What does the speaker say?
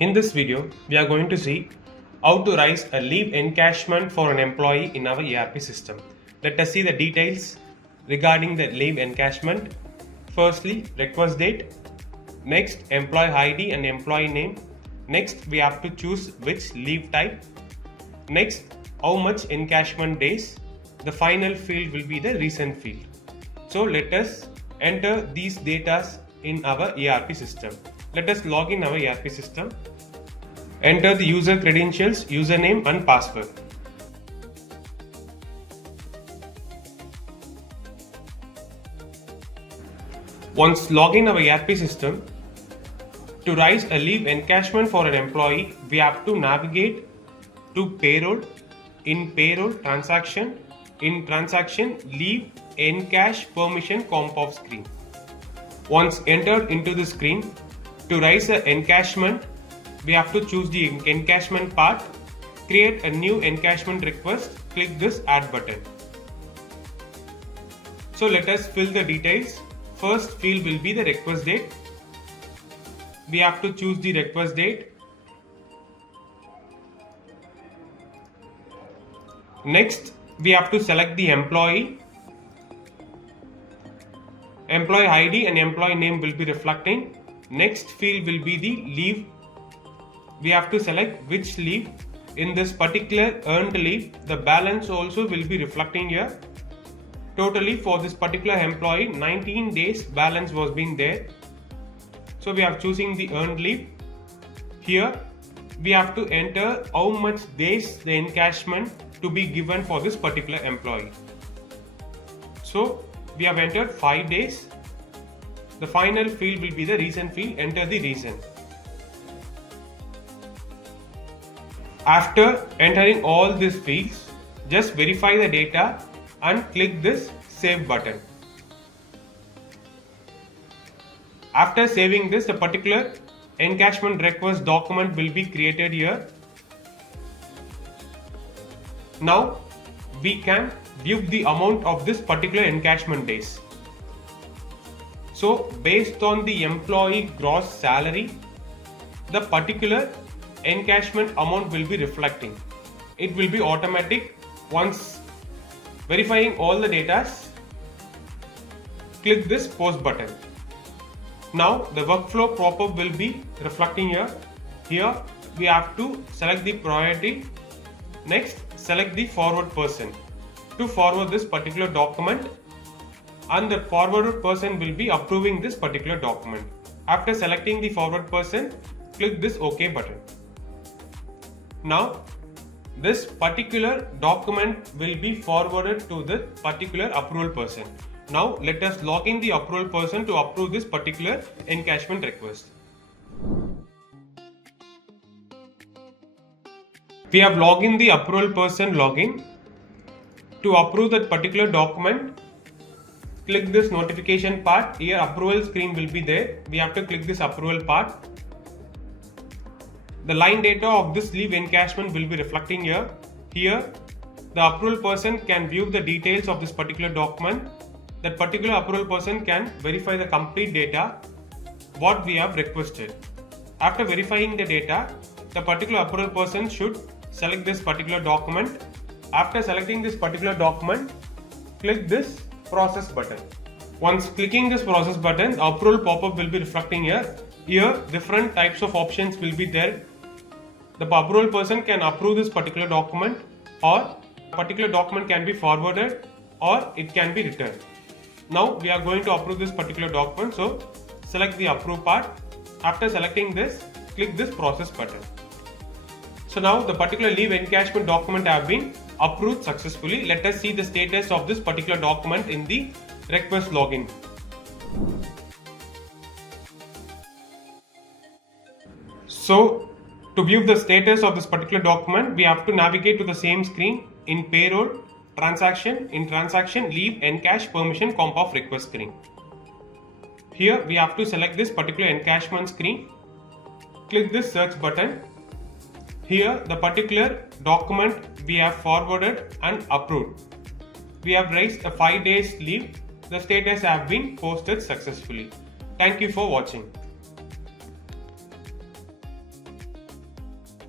In this video, we are going to see how to raise a leave encashment for an employee in our ERP system. Let us see the details regarding the leave encashment. Firstly, request date. Next, employee ID and employee name. Next, we have to choose which leave type. Next, how much encashment days. The final field will be the recent field. So let us enter these data in our ERP system. Let us log in our ERP system. Enter the user credentials, username and password. Once log in our ERP system, to raise a leave encashment for an employee, we have to navigate to Payroll. In Payroll, Transaction. In Transaction, Leave Encash Permission comp-off screen. Once entered into the screen, to raise an encashment, we have to choose the encashment part, create a new encashment request, click this add button. So let us fill the details. First field will be the request date. We have to choose the request date. Next, we have to select the employee. Employee ID and employee name will be reflecting. Next field will be the leave. We have to select which leave. In this particular earned leave, the balance also will be reflecting here. Totally for this particular employee, 19 days balance was being there. So we are choosing the earned leave. Here we have to enter how much days the encashment to be given for this particular employee. So we have entered 5 days. The final field will be the reason field. Enter the reason. After entering all these fields, just verify the data and click this save button. After saving this, the particular encashment request document will be created here. Now we can view the amount of this particular encashment days. So based on the employee gross salary, the particular encashment amount will be reflecting. It will be automatic. Once verifying all the data, click this post button. Now the workflow pop-up will be reflecting here. Here we have to select the priority. Next, select the forward person to forward this particular document, and the forwarded person will be approving this particular document. After selecting the forward person, click this OK button. Now this particular document will be forwarded to the particular approval person. Now let us log in the approval person to approve this particular encashment request. We have logged in the approval person login. To approve that particular document, click this notification part. Here approval screen will be there. We have to click this approval part. The line data of this leave encashment will be reflecting here. Here, the approval person can view the details of this particular document. That particular approval person can verify the complete data what we have requested. After verifying the data, the particular approval person should select this particular document. After selecting this particular document, click this process button. Once clicking this process button, the approval pop-up will be reflecting here. Here, different types of options will be there. The approval person can approve this particular document, or particular document can be forwarded, or it can be returned. Now we are going to approve this particular document, so select the approve part. After selecting this, click this process button. So now the particular leave encashment document have been approved successfully. Let us see the status of this particular document in the request login. So to view the status of this particular document, we have to navigate to the same screen in Payroll, Transaction. In Transaction, Leave Encash Permission comp-off request screen. Here we have to select this particular encashment screen. Click this search button. Here the particular document we have forwarded and approved. We have raised a 5 days leave. The status have been posted successfully. Thank you for watching.